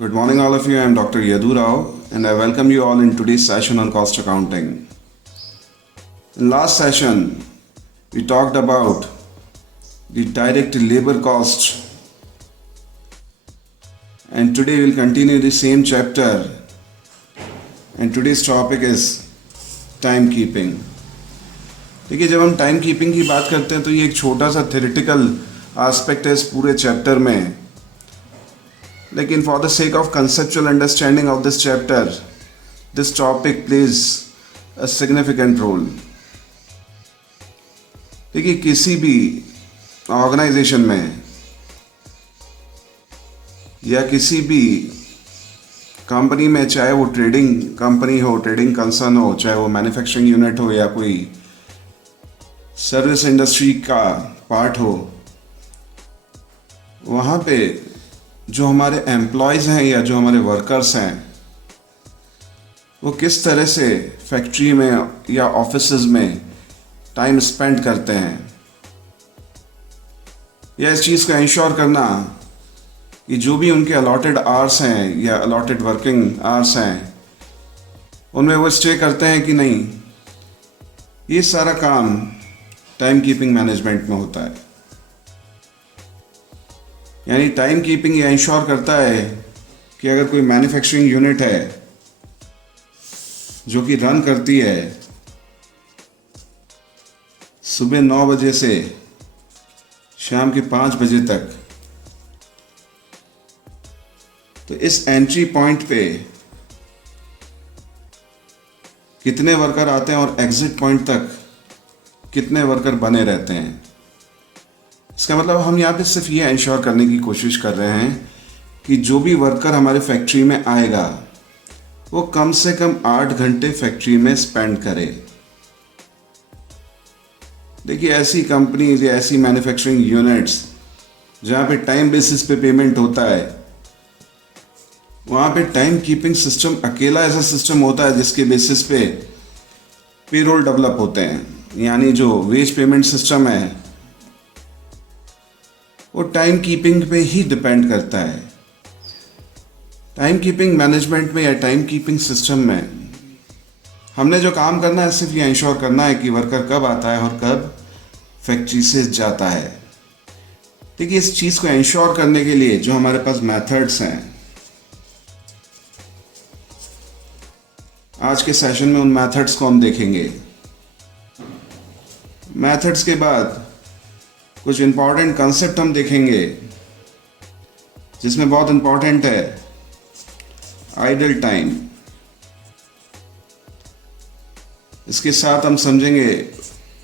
Good morning, all of you. I am Dr. Yadu Rao, and I welcome you all in today's session on cost accounting. In last session, we talked about the direct labor cost, and today we'll continue the same chapter. And today's topic is time keeping. देखिए, जब हम time keeping की बात करते हैं तो ये एक छोटा सा थ्योरेटिकल एस्पेक्ट है इस पूरे चैप्टर में, लेकिन for the sake of conceptual understanding of this chapter this topic plays a significant role. देखिए, किसी भी ऑर्गेनाइजेशन में या किसी भी कंपनी में, चाहे वो ट्रेडिंग कंपनी हो, ट्रेडिंग कंसर्न हो, चाहे वो मैन्युफैक्चरिंग यूनिट हो या कोई सर्विस इंडस्ट्री का पार्ट हो, वहाँ पे जो हमारे एम्प्लॉयज़ हैं या जो हमारे वर्कर्स हैं वो किस तरह से फैक्ट्री में या ऑफिसेज में टाइम स्पेंड करते हैं, या इस चीज़ को इंश्योर करना कि जो भी उनके अलॉटेड आवर्स हैं या अलॉटेड वर्किंग आवर्स हैं उनमें वो स्टे करते हैं कि नहीं. ये सारा काम टाइम कीपिंग मैनेजमेंट में होता है. यानी टाइम कीपिंग ये इंश्योर करता है कि अगर कोई मैन्युफैक्चरिंग यूनिट है जो कि रन करती है सुबह 9 बजे से शाम के 5 बजे तक, तो इस एंट्री पॉइंट पे कितने वर्कर आते हैं और एग्जिट पॉइंट तक कितने वर्कर बने रहते हैं. इसका मतलब हम यहाँ पे सिर्फ ये इंश्योर करने की कोशिश कर रहे हैं कि जो भी वर्कर हमारे फैक्ट्री में आएगा वो कम से कम 8 घंटे फैक्ट्री में स्पेंड करे. देखिए, ऐसी कंपनीज या ऐसी मैन्युफैक्चरिंग यूनिट्स जहाँ पे टाइम बेसिस पे पेमेंट होता है, वहाँ पे टाइम कीपिंग सिस्टम अकेला ऐसा सिस्टम होता है जिसके बेसिस पे पेरोल डेवलप होते हैं. यानी जो वेज पेमेंट सिस्टम है वो टाइम कीपिंग पे ही डिपेंड करता है. टाइम कीपिंग मैनेजमेंट में या टाइम कीपिंग सिस्टम में हमने जो काम करना है सिर्फ ये इंश्योर करना है कि वर्कर कब आता है और कब फैक्ट्री से जाता है. देखिए, इस चीज़ को इंश्योर करने के लिए जो हमारे पास मेथड्स हैं, आज के सेशन में उन मेथड्स को हम देखेंगे. मेथड्स के बाद कुछ इंपॉर्टेंट कंसेप्ट हम देखेंगे जिसमें बहुत इंपॉर्टेंट है आइडल टाइम. इसके साथ हम समझेंगे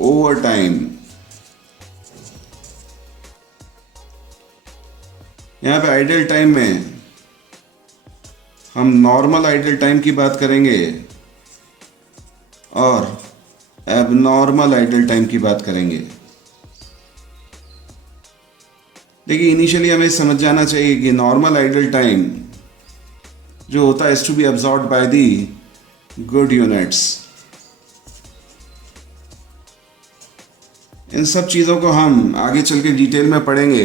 ओवर टाइम. यहाँ पे आइडल टाइम में हम नॉर्मल आइडल टाइम की बात करेंगे और एबनॉर्मल आइडल टाइम की बात करेंगे. देखिए, इनिशियली हमें समझ जाना चाहिए कि नॉर्मल आइडल टाइम जो होता है is to be absorbed by the good units. इन सब चीज़ों को हम आगे चल के डिटेल में पढ़ेंगे,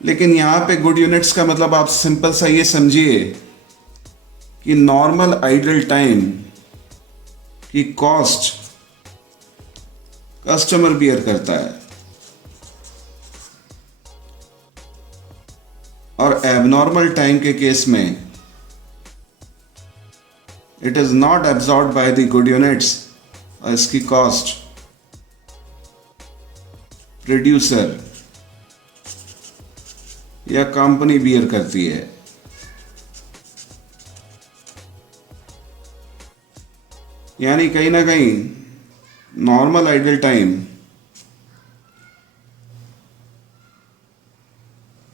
लेकिन यहाँ पे गुड यूनिट्स का मतलब आप सिंपल सा ये समझिए कि नॉर्मल आइडल टाइम की कॉस्ट कस्टमर बियर करता है और एबनॉर्मल टाइम के केस में it is not absorbed by the good units और इसकी कॉस्ट प्रोड्यूसर या कंपनी बियर करती है. यानी कहीं ना कहीं नॉर्मल आइडल टाइम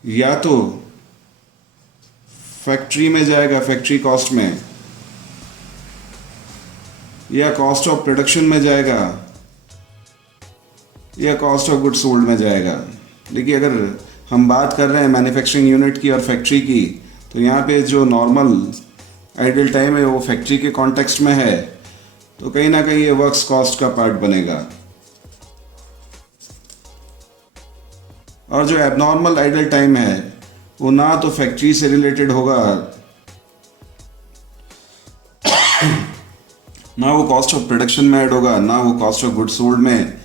या तो फैक्ट्री में जाएगा, फैक्ट्री कॉस्ट में, या कॉस्ट ऑफ प्रोडक्शन में जाएगा, या कॉस्ट ऑफ गुड सोल्ड में जाएगा. देखिए, अगर हम बात कर रहे हैं मैन्युफैक्चरिंग यूनिट की और फैक्ट्री की, तो यहाँ पे जो नॉर्मल आइडल टाइम है वो फैक्ट्री के कॉन्टेक्स्ट में है, तो कहीं ना कहीं ये वर्क्स कॉस्ट का पार्ट बनेगा. और जो एबनॉर्मल आइडल टाइम है वो ना तो फैक्ट्री से रिलेटेड होगा, ना वो कॉस्ट ऑफ प्रोडक्शन में ऐड होगा, ना वो कॉस्ट ऑफ गुड्स सोल्ड में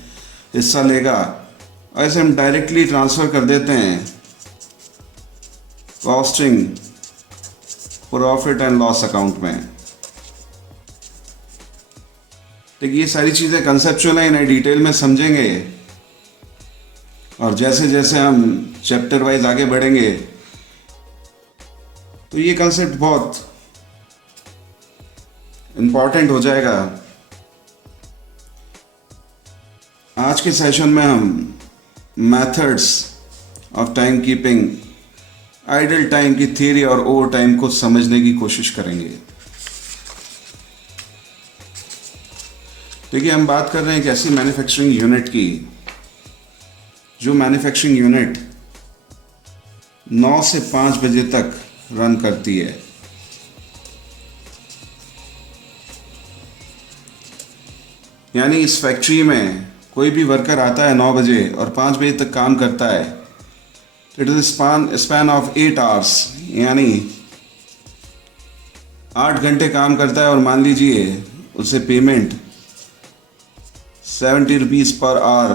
हिस्सा लेगा। ऐसे हम डायरेक्टली ट्रांसफ़र कर देते हैं costing profit and loss account में। देखिए ये सारी चीज़ें कंसेप्चुअल है, इन्हें डिटेल में समझेंगे और जैसे जैसे हम चैप्टर वाइज आगे बढ़ेंगे तो ये कंसेप्ट बहुत इम्पॉर्टेंट हो जाएगा। आज के सेशन में हम methods of time keeping, idle time की थ्योरी और ओवर टाइम को समझने की कोशिश करेंगे। देखिए हम बात कर रहे हैं एक ऐसी मैन्युफैक्चरिंग यूनिट की जो मैन्युफैक्चरिंग यूनिट 9 से 5 बजे तक रन करती है। यानी इस फैक्ट्री में कोई भी वर्कर आता है 9 बजे और 5 बजे तक काम करता है, it is span of 8 hours, यानी 8 घंटे काम करता है और मान लीजिए उसे पेमेंट 70 रुपीज़ पर आवर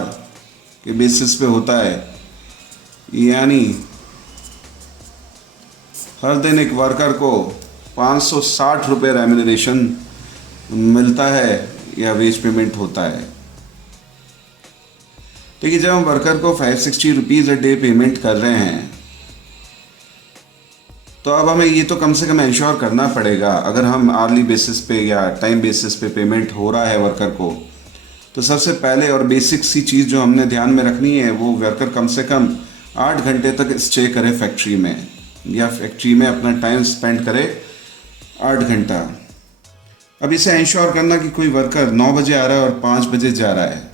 के बेसिस पे होता है। यानी हर दिन एक वर्कर को 560 रुपये रेम्यूनरेशन मिलता है या वेज पेमेंट होता है। देखिए जब हम वर्कर को 560 रुपीज़ अ डे पेमेंट कर रहे हैं तो अब हमें ये तो कम से कम इंश्योर करना पड़ेगा, अगर हम आर्ली बेसिस पे या टाइम बेसिस पे पेमेंट हो रहा है वर्कर को, तो सबसे पहले और बेसिक सी चीज़ जो हमने ध्यान में रखनी है वो वर्कर कम से कम 8 घंटे तक स्टे करे फैक्ट्री में, या फैक्ट्री में अपना टाइम स्पेंड करे 8 घंटा। अब इसे इंश्योर करना कि कोई वर्कर 9 बजे आ रहा है और 5 बजे जा रहा है,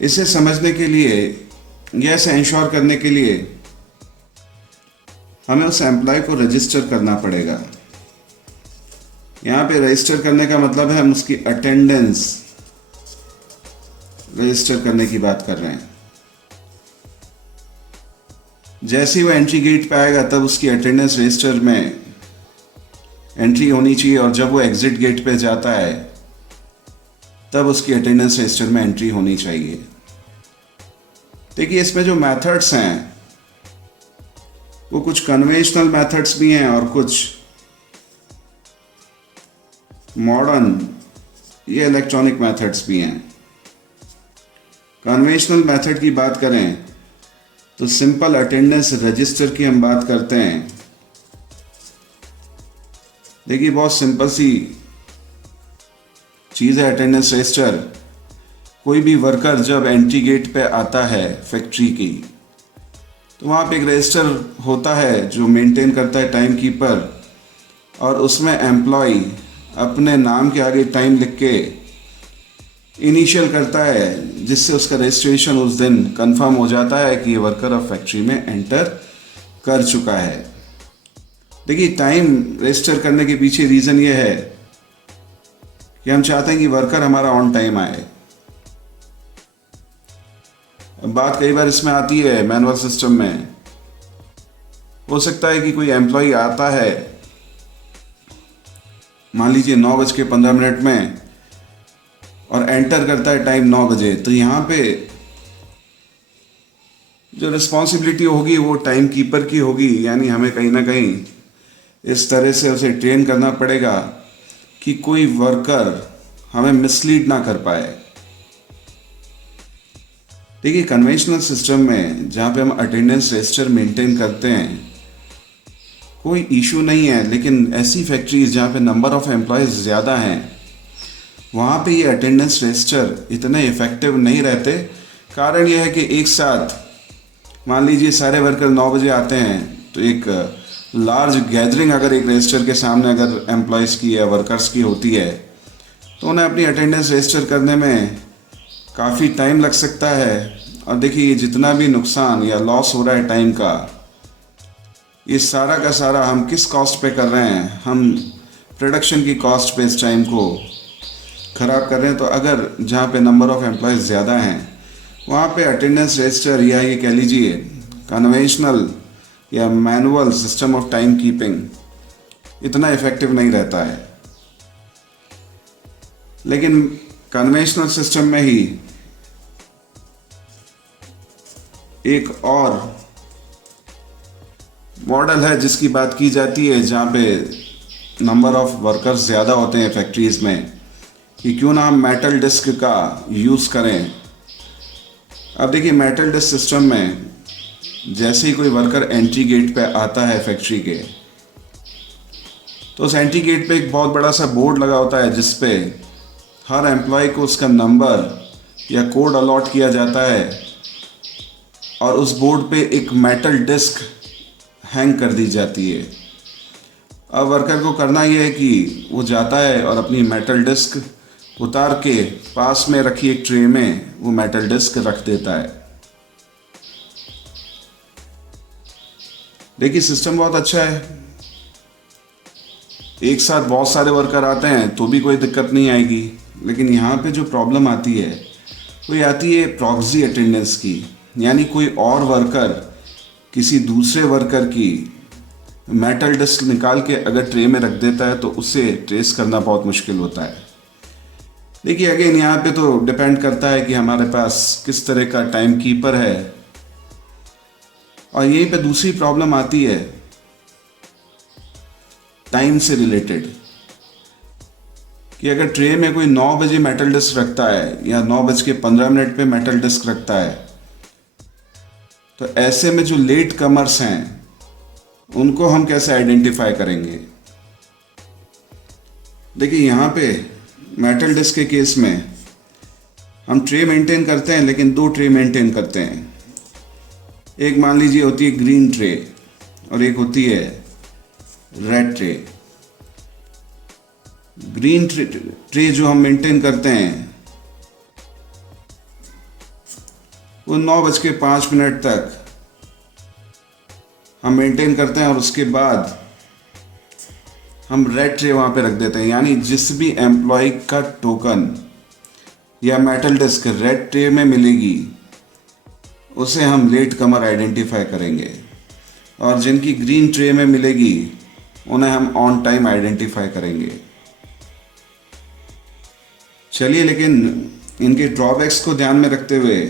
इसे समझने के लिए या इसे इंश्योर करने के लिए हमें उस एम्प्लॉय को रजिस्टर करना पड़ेगा। यहाँ पे रजिस्टर करने का मतलब है हम उसकी अटेंडेंस रजिस्टर करने की बात कर रहे हैं। जैसे ही वो एंट्री गेट पे आएगा तब उसकी अटेंडेंस रजिस्टर में एंट्री होनी चाहिए, और जब वो एग्जिट गेट पे जाता है तब उसकी अटेंडेंस रजिस्टर में एंट्री होनी चाहिए। देखिए इसमें जो मेथड्स हैं वो कुछ कन्वेंशनल मेथड्स भी हैं और कुछ मॉडर्न या इलेक्ट्रॉनिक मेथड्स भी हैं। कन्वेंशनल मेथड की बात करें तो सिंपल अटेंडेंस रजिस्टर की हम बात करते हैं। देखिए बहुत सिंपल सी चीज़ है अटेंडेंस रजिस्टर। कोई भी वर्कर जब एंट्री गेट पे आता है फैक्ट्री की तो वहाँ पे एक रजिस्टर होता है जो मेंटेन करता है टाइम कीपर, और उसमें एम्प्लॉय अपने नाम के आगे टाइम लिख के इनिशियल करता है, जिससे उसका रजिस्ट्रेशन उस दिन कंफर्म हो जाता है कि ये वर्कर अब फैक्ट्री में एंटर कर चुका है। देखिए टाइम रजिस्टर करने के पीछे रीज़न ये है कि हम चाहते हैं कि वर्कर हमारा ऑन टाइम आए। बात कई बार इसमें आती है मैनुअल सिस्टम में, हो सकता है कि कोई एम्प्लॉय आता है मान लीजिए 9:15 में और एंटर करता है टाइम 9 बजे, तो यहाँ पे जो रिस्पॉन्सिबिलिटी होगी वो टाइम कीपर की होगी। यानी हमें कहीं ना कहीं इस तरह से उसे ट्रेन करना पड़ेगा कि कोई वर्कर हमें मिसलीड ना कर पाए। देखिए कन्वेंशनल सिस्टम में जहाँ पे हम अटेंडेंस रजिस्टर मेंटेन करते हैं कोई इशू नहीं है, लेकिन ऐसी फैक्ट्रीज जहाँ पे नंबर ऑफ एम्प्लॉयज़ ज़्यादा हैं वहाँ पे ये अटेंडेंस रजिस्टर इतने इफ़ेक्टिव नहीं रहते। कारण यह है कि एक साथ मान लीजिए सारे वर्कर 9 बजे आते हैं तो एक लार्ज गैदरिंग अगर एक रजिस्टर के सामने अगर एम्प्लॉयज़ की या वर्कर्स की होती है तो उन्हें अपनी अटेंडेंस रजिस्टर करने में काफ़ी टाइम लग सकता है। और देखिए जितना भी नुकसान या लॉस हो रहा है टाइम का, ये सारा का सारा हम किस कॉस्ट पे कर रहे हैं, हम प्रोडक्शन की कॉस्ट पे इस टाइम को ख़राब कर रहे हैं। तो अगर जहाँ पे नंबर ऑफ एम्प्लॉयज़ ज़्यादा हैं वहाँ पे अटेंडेंस रजिस्टर या ये कह लीजिए कन्वेंशनल या manual system of time keeping इतना इफेक्टिव नहीं रहता है। लेकिन कन्वेंशनल सिस्टम में ही एक और मॉडल है जिसकी बात की जाती है, जहाँ पे नंबर ऑफ वर्कर्स ज़्यादा होते हैं फैक्ट्रीज़ में, कि क्यों ना हम मेटल डिस्क का यूज़ करें। अब देखिए, मेटल डिस्क सिस्टम में जैसे ही कोई वर्कर एंट्री गेट पे आता है फैक्ट्री के, तो उस एंट्री गेट पे एक बहुत बड़ा सा बोर्ड लगा होता है जिस पे हर एम्प्लॉय को उसका नंबर या कोड अलॉट किया जाता है, और उस बोर्ड पे एक मेटल डिस्क हैंग कर दी जाती है। अब वर्कर को करना यह है कि वो जाता है और अपनी मेटल डिस्क उतार के पास में रखी एक ट्रे में वो मेटल डिस्क रख देता है। देखिए, सिस्टम बहुत अच्छा है। एक साथ बहुत सारे वर्कर आते हैं तो भी कोई दिक्कत नहीं आएगी। लेकिन यहाँ पे जो प्रॉब्लम आती है वो ये आती है प्रॉक्सी अटेंडेंस की, यानी कोई और वर्कर किसी दूसरे वर्कर की मेटल डिस्क निकाल के अगर ट्रे में रख देता है तो उसे ट्रेस करना बहुत मुश्किल होता है। देखिए, अगेन यहाँ पे तो डिपेंड करता है कि हमारे पास किस तरह का टाइम कीपर है। और यहीं पे दूसरी प्रॉब्लम आती है टाइम से रिलेटेड, कि अगर ट्रे में कोई 9 बजे मेटल डिस्क रखता है या 9:15 पे मेटल डिस्क रखता है, तो ऐसे में जो लेट कमर्स हैं उनको हम कैसे आइडेंटिफाई करेंगे। देखिए, यहाँ पे मेटल डिस्क के केस में हम ट्रे मेंटेन करते हैं, लेकिन 2 ट्रे मेंटेन करते हैं। एक मान लीजिए होती है ग्रीन ट्रे और एक होती है रेड ट्रे। ग्रीन ट्रे जो हम मेंटेन करते हैं वो 9:05 तक हम मेंटेन करते हैं, और उसके बाद हम रेड ट्रे वहाँ पे रख देते हैं। यानी जिस भी एम्प्लॉय का टोकन या मेटल डिस्क रेड ट्रे में मिलेगी उसे हम लेट कमर आइडेंटिफाई करेंगे, और जिनकी ग्रीन ट्रे में मिलेगी उन्हें हम ऑन टाइम आइडेंटिफाई करेंगे। चलिए, लेकिन इनके ड्रॉबैक्स को ध्यान में रखते हुए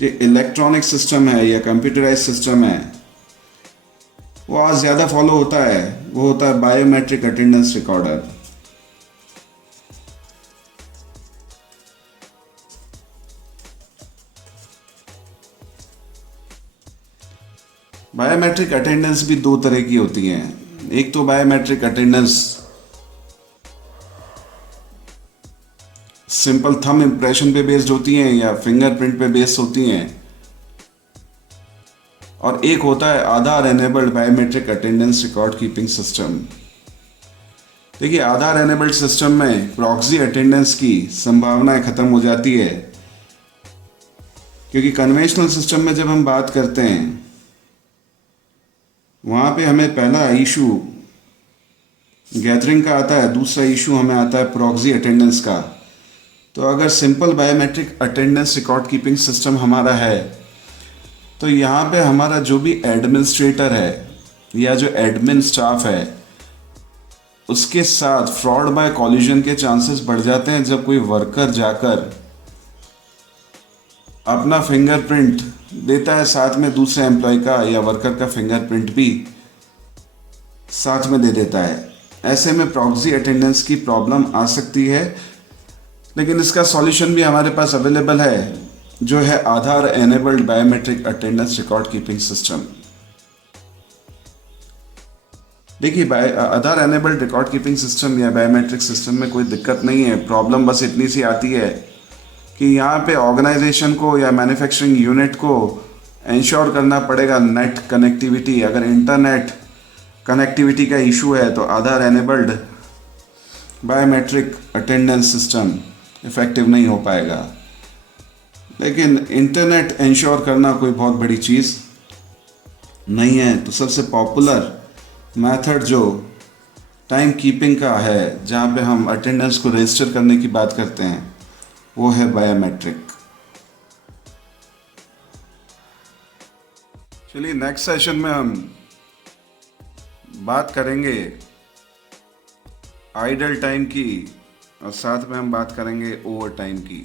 जो इलेक्ट्रॉनिक सिस्टम है या कंप्यूटराइज सिस्टम है वो आज ज़्यादा फॉलो होता है, वो होता है biometric attendance recorder. Biometric attendance भी 2 तरह की होती हैं। एक तो biometric attendance simple thumb impression पे बेस्ड होती हैं या फिंगरप्रिंट पे बेस्ड होती हैं, और एक होता है Aadhaar enabled biometric attendance record keeping system. देखिए, आधार एनेबल्ड सिस्टम में प्रॉक्सी अटेंडेंस की संभावनाएं खत्म हो जाती है, क्योंकि कन्वेंशनल सिस्टम में जब हम बात करते हैं वहाँ पे हमें पहला इशू गैदरिंग का आता है, दूसरा इशू हमें आता है प्रॉक्सी अटेंडेंस का। तो अगर simple biometric attendance record keeping system हमारा है तो यहाँ पे हमारा जो भी एडमिनिस्ट्रेटर है या जो एडमिन स्टाफ है उसके साथ फ्रॉड बाय कॉलिजन के चांसेस बढ़ जाते हैं, जब कोई वर्कर जाकर अपना फिंगरप्रिंट देता है, साथ में दूसरे एम्प्लॉय का या वर्कर का फिंगरप्रिंट भी साथ में दे देता है। ऐसे में प्रॉक्सी अटेंडेंस की प्रॉब्लम आ सकती है, लेकिन इसका सॉल्यूशन भी हमारे पास अवेलेबल है, जो है Aadhaar enabled biometric attendance record keeping system. देखिए, Aadhaar enabled record keeping system या बायोमेट्रिक सिस्टम में कोई दिक्कत नहीं है। प्रॉब्लम बस इतनी सी आती है कि यहाँ पे ऑर्गेनाइजेशन को या मैन्युफैक्चरिंग यूनिट को इंश्योर करना पड़ेगा नेट कनेक्टिविटी। अगर इंटरनेट कनेक्टिविटी का इशू है तो Aadhaar enabled biometric attendance system effective नहीं हो पाएगा। लेकिन इंटरनेट इंश्योर करना कोई बहुत बड़ी चीज़ नहीं है। तो सबसे पॉपुलर मेथड जो टाइम कीपिंग का है, जहाँ पे हम अटेंडेंस को रजिस्टर करने की बात करते हैं, वो है बायोमेट्रिक। चलिए नेक्स्ट सेशन में हम बात करेंगे आइडल टाइम की और साथ में हम बात करेंगे ओवर टाइम की।